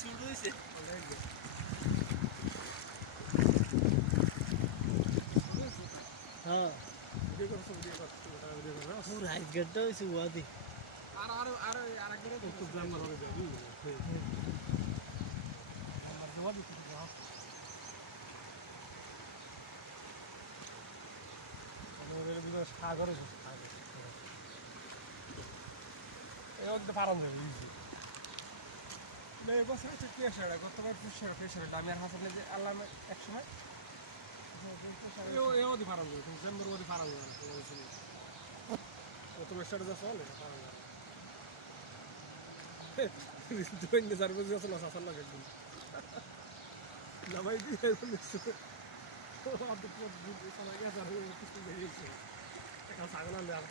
শুরু হয়েছে হ্যাঁ রাইট গেটটা হয়েছে উয়াদি সাগরে ফার্ম যাবে ইজি গতবার ফেসার আমি আর হাসান যে আল্লাহ এক সময় ফার্ম যাবে জেম্বুর ফার্ম যাবে কত বেশটা যা চলে দৈন্য চার বছর আসলে হাসান লাগে একদিন নামাই দিয়ে ছাগল আনলে আর